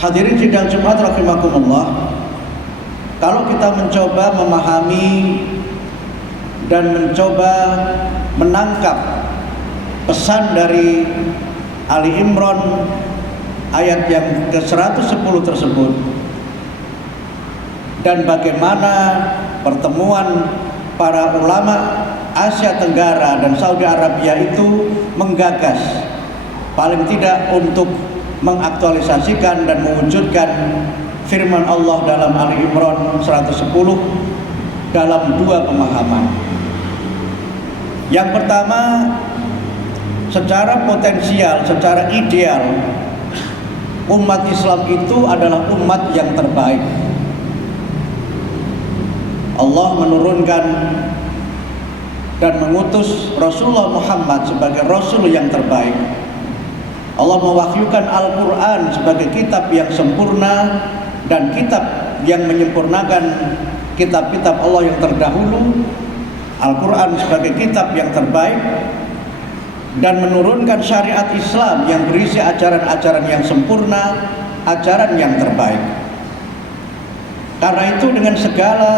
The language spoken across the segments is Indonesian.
Hadirin sidang Jumat rahimakumullah, kalau kita mencoba memahami dan mencoba menangkap pesan dari Ali Imran ayat yang ke-110 tersebut, dan bagaimana pertemuan para ulama Asia Tenggara dan Saudi Arabia itu menggagas paling tidak untuk mengaktualisasikan dan mewujudkan firman Allah dalam Ali Imran 110 dalam dua pemahaman. Yang pertama, secara potensial, secara ideal, umat Islam itu adalah umat yang terbaik. Allah menurunkan dan mengutus Rasulullah Muhammad sebagai Rasul yang terbaik. Allah mewahyukan Al-Quran sebagai kitab yang sempurna dan kitab yang menyempurnakan kitab-kitab Allah yang terdahulu. Al-Quran sebagai kitab yang terbaik dan menurunkan syariat Islam yang berisi ajaran-ajaran yang sempurna, ajaran yang terbaik. Karena itu dengan segala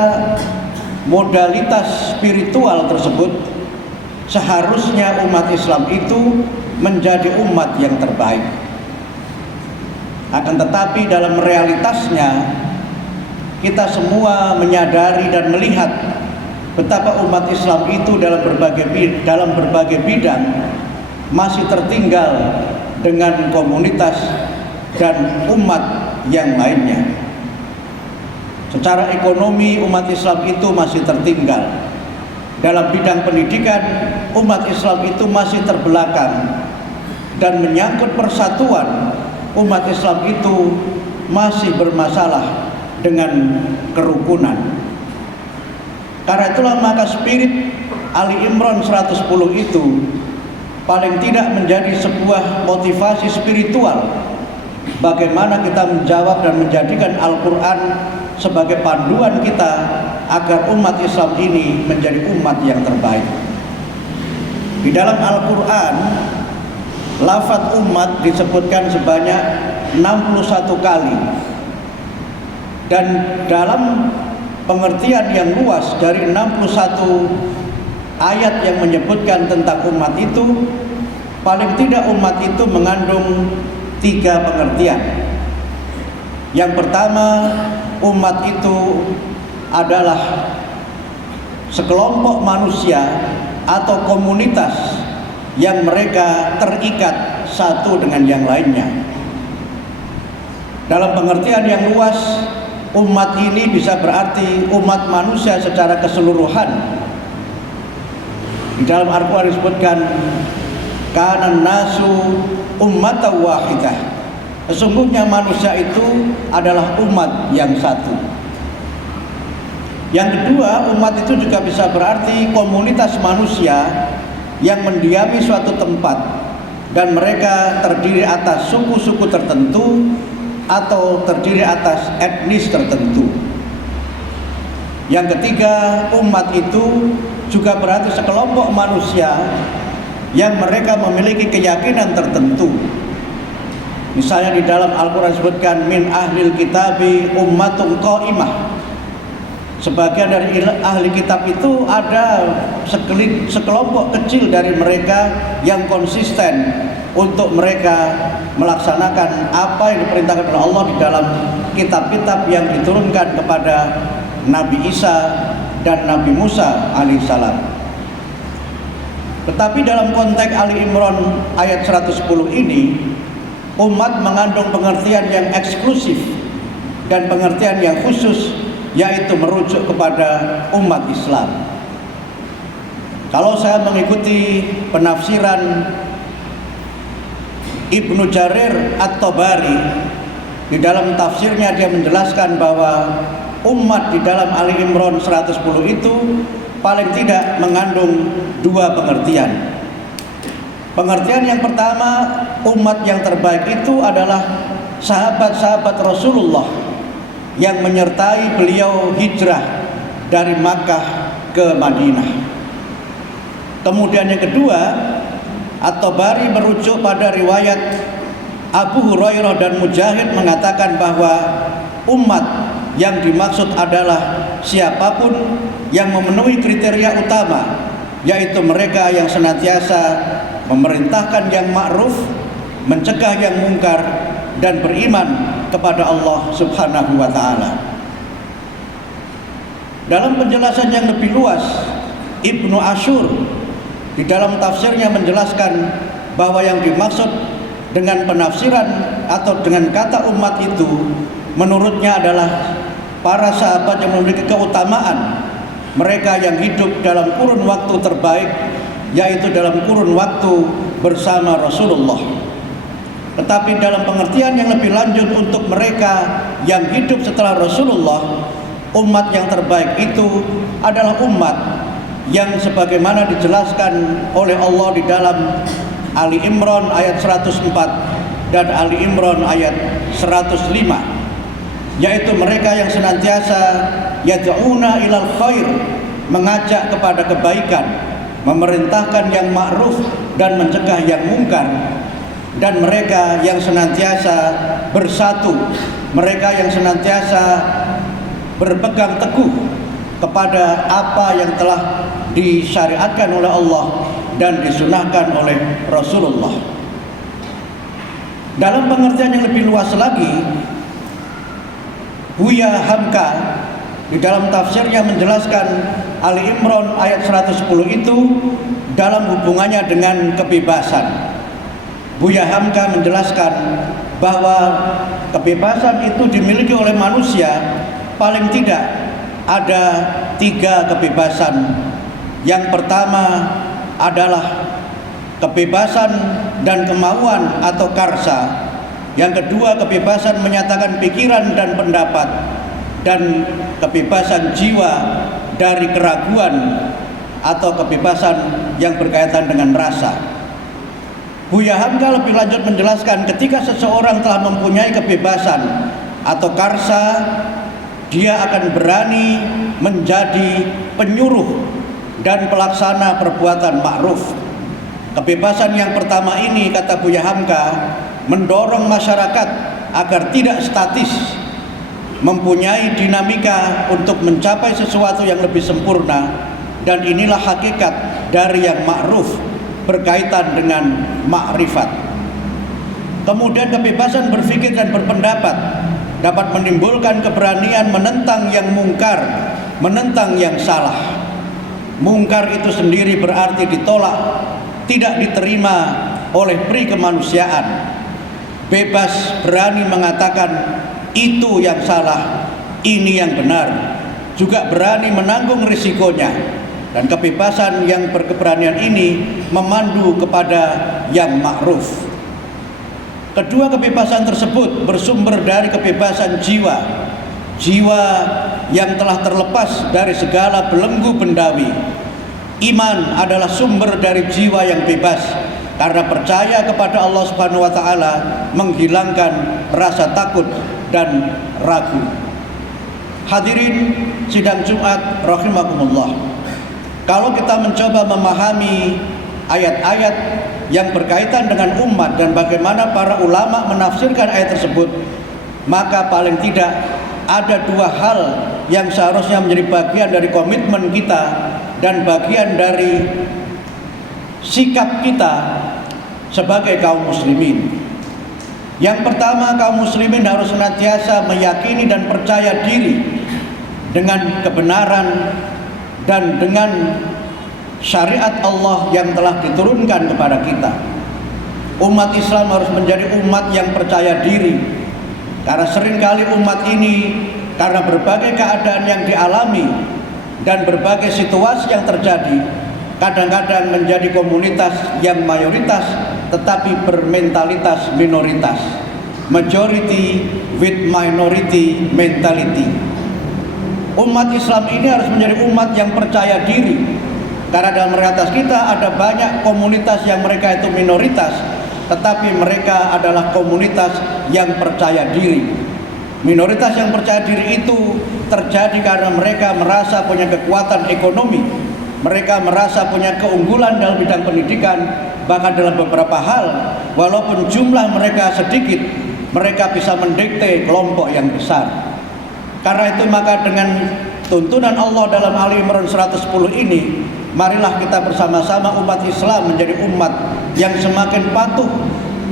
modalitas spiritual tersebut, seharusnya umat Islam itu menjadi umat yang terbaik. Akan tetapi dalam realitasnya, kita semua menyadari dan melihat betapa umat Islam itu dalam berbagai bidang masih tertinggal dengan komunitas dan umat yang lainnya. Secara ekonomi umat Islam itu masih tertinggal. Dalam bidang pendidikan umat Islam itu masih terbelakang. Dan menyangkut persatuan, umat Islam itu masih bermasalah dengan kerukunan. Karena itulah maka spirit Ali Imran 110 itu paling tidak menjadi sebuah motivasi spiritual bagaimana kita menjawab dan menjadikan Al-Quran sebagai panduan kita agar umat Islam ini menjadi umat yang terbaik. Di dalam Al-Quran, lafaz umat disebutkan sebanyak 61 kali. Dan dalam pengertian yang luas dari 61 ayat yang menyebutkan tentang umat itu, paling tidak umat itu mengandung 3 pengertian. Yang pertama, umat itu adalah sekelompok manusia atau komunitas yang mereka terikat satu dengan yang lainnya. Dalam pengertian yang luas, umat ini bisa berarti umat manusia secara keseluruhan. Di dalam Al-Quran disebutkan kanan nasu ummatan wahidah. Sesungguhnya manusia itu adalah umat yang satu. Yang kedua, umat itu juga bisa berarti komunitas manusia yang mendiami suatu tempat dan mereka terdiri atas suku-suku tertentu atau terdiri atas etnis tertentu. Yang ketiga, umat itu juga berarti sekelompok manusia yang mereka memiliki keyakinan tertentu. Misalnya di dalam Al-Quran disebutkan min ahlil kitabi ummatun qa'imah. Sebagian dari ahli kitab itu ada sekelompok kecil dari mereka yang konsisten untuk mereka melaksanakan apa yang diperintahkan oleh Allah di dalam kitab-kitab yang diturunkan kepada Nabi Isa dan Nabi Musa alaihissalam. Tetapi dalam konteks Ali Imran ayat 110 ini, umat mengandung pengertian yang eksklusif dan pengertian yang khusus, yaitu merujuk kepada umat Islam. Kalau saya mengikuti penafsiran Ibnu Jarir At-Tabari, di dalam tafsirnya dia menjelaskan bahwa umat di dalam Ali Imran 110 itu paling tidak mengandung 2 pengertian. Pengertian yang pertama, umat yang terbaik itu adalah sahabat-sahabat Rasulullah yang menyertai beliau hijrah dari Makkah ke Madinah. Kemudian yang kedua, At-Tabari merujuk pada riwayat Abu Hurairah dan Mujahid mengatakan bahwa umat yang dimaksud adalah siapapun yang memenuhi kriteria utama, yaitu mereka yang senantiasa memerintahkan yang ma'ruf, mencegah yang mungkar, dan beriman kepada Allah Subhanahu wa ta'ala. Dalam penjelasan yang lebih luas, Ibnu Ashur di dalam tafsirnya menjelaskan bahwa yang dimaksud dengan penafsiran atau dengan kata umat itu menurutnya adalah para sahabat yang memiliki keutamaan, mereka yang hidup dalam kurun waktu terbaik, yaitu dalam kurun waktu bersama Rasulullah. Tetapi dalam pengertian yang lebih lanjut untuk mereka yang hidup setelah Rasulullah, umat yang terbaik itu adalah umat yang sebagaimana dijelaskan oleh Allah di dalam Ali Imran ayat 104 dan Ali Imran ayat 105, yaitu mereka yang senantiasa yad'una ilal khair, mengajak kepada kebaikan, memerintahkan yang ma'ruf dan mencegah yang mungkar, dan mereka yang senantiasa bersatu, mereka yang senantiasa berpegang teguh kepada apa yang telah disyariatkan oleh Allah dan disunahkan oleh Rasulullah. Dalam pengertian yang lebih luas lagi, Buya Hamka di dalam tafsirnya menjelaskan Ali Imran ayat 110 itu dalam hubungannya dengan kebebasan. Buya Hamka menjelaskan bahwa kebebasan itu dimiliki oleh manusia, paling tidak ada 3 kebebasan. Yang pertama adalah kebebasan dan kemauan atau karsa. Yang kedua, kebebasan menyatakan pikiran dan pendapat, dan kebebasan jiwa dari keraguan atau kebebasan yang berkaitan dengan rasa. Buya Hamka lebih lanjut menjelaskan ketika seseorang telah mempunyai kebebasan atau karsa, dia akan berani menjadi penyuruh dan pelaksana perbuatan ma'ruf. Kebebasan yang pertama ini, kata Buya Hamka, mendorong masyarakat agar tidak statis, mempunyai dinamika untuk mencapai sesuatu yang lebih sempurna, dan inilah hakikat dari yang ma'ruf berkaitan dengan ma'rifat. Kemudian kebebasan berpikir dan berpendapat dapat menimbulkan keberanian menentang yang mungkar, menentang yang salah. Mungkar itu sendiri berarti ditolak, tidak diterima oleh pri kemanusiaan. Bebas berani mengatakan itu yang salah, ini yang benar, juga berani menanggung risikonya. Dan kebebasan yang berkeberanian ini memandu kepada yang ma'ruf. Kedua kebebasan tersebut bersumber dari kebebasan jiwa, jiwa yang telah terlepas dari segala belenggu bendawi. Iman adalah sumber dari jiwa yang bebas, karena percaya kepada Allah Subhanahu wa taala menghilangkan rasa takut dan ragu. Hadirin sidang Jumat rahimakumullah. Kalau kita mencoba memahami ayat-ayat yang berkaitan dengan umat dan bagaimana para ulama menafsirkan ayat tersebut, maka paling tidak ada 2 hal yang seharusnya menjadi bagian dari komitmen kita dan bagian dari sikap kita sebagai kaum muslimin. Yang pertama, kaum muslimin harus senantiasa meyakini dan percaya diri dengan kebenaran dan dengan syariat Allah yang telah diturunkan kepada kita. Umat Islam harus menjadi umat yang percaya diri, karena seringkali umat ini karena berbagai keadaan yang dialami dan berbagai situasi yang terjadi, kadang-kadang menjadi komunitas yang mayoritas tetapi bermentalitas minoritas. Majority with minority mentality. Umat Islam ini harus menjadi umat yang percaya diri, karena dalam realitas kita ada banyak komunitas yang mereka itu minoritas, tetapi mereka adalah komunitas yang percaya diri. Minoritas yang percaya diri itu terjadi karena mereka merasa punya kekuatan ekonomi, mereka merasa punya keunggulan dalam bidang pendidikan, bahkan dalam beberapa hal walaupun jumlah mereka sedikit, mereka bisa mendikte kelompok yang besar. Karena itu maka dengan tuntunan Allah dalam Ali Imran 110 ini, marilah kita bersama-sama umat Islam menjadi umat yang semakin patuh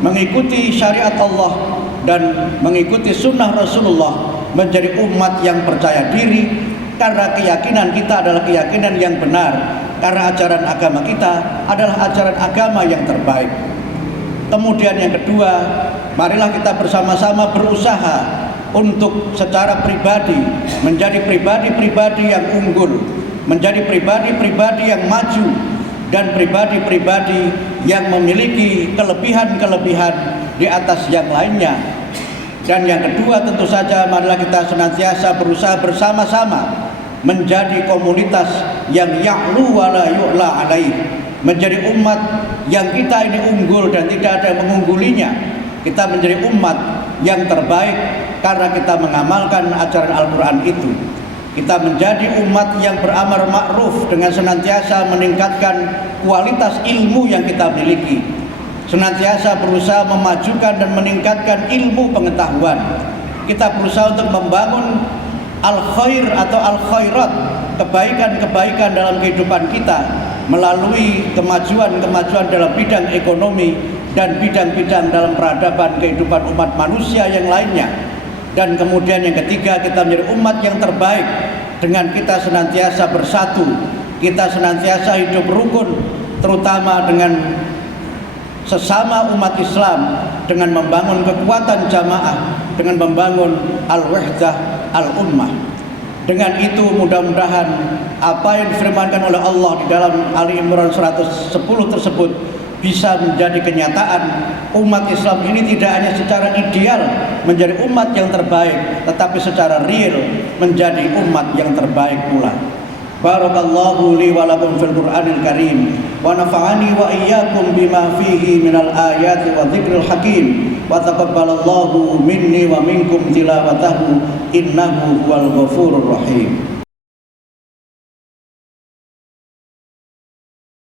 mengikuti syariat Allah dan mengikuti sunnah Rasulullah, menjadi umat yang percaya diri karena keyakinan kita adalah keyakinan yang benar, karena ajaran agama kita adalah ajaran agama yang terbaik. Kemudian yang kedua, marilah kita bersama-sama berusaha untuk secara pribadi menjadi pribadi-pribadi yang unggul, menjadi pribadi-pribadi yang maju, dan pribadi-pribadi yang memiliki kelebihan-kelebihan di atas yang lainnya. Dan yang kedua tentu saja marilah kita senantiasa berusaha bersama-sama menjadi komunitas yang ya'lu wa la yu'la alaih, menjadi umat yang kita ini unggul dan tidak ada yang mengunggulinya. Kita menjadi umat yang terbaik karena kita mengamalkan ajaran Al-Quran itu. Kita menjadi umat yang beramar ma'ruf dengan senantiasa meningkatkan kualitas ilmu yang kita miliki, senantiasa berusaha memajukan dan meningkatkan ilmu pengetahuan. Kita berusaha untuk membangun al-khair atau al-khairat, kebaikan-kebaikan dalam kehidupan kita melalui kemajuan-kemajuan dalam bidang ekonomi dan bidang-bidang dalam peradaban kehidupan umat manusia yang lainnya. Dan kemudian yang ketiga, kita menjadi umat yang terbaik dengan kita senantiasa bersatu, kita senantiasa hidup rukun, terutama dengan sesama umat Islam, dengan membangun kekuatan jamaah, dengan membangun al-wahdah al-ummah. Dengan itu mudah-mudahan apa yang difirmankan oleh Allah di dalam Ali Imran 110 tersebut bisa menjadi kenyataan. Umat Islam ini tidak hanya secara ideal menjadi umat yang terbaik, tetapi secara real menjadi umat yang terbaik pula. Barakallahu li wa lakum fil Qur'anil Karim wa nafa'ani wa iyyakum bima fihi minal ayati wa dzikril hakim wa taqabbalallahu minni wa minkum tilawatahu innahu huwal ghafurur rahim.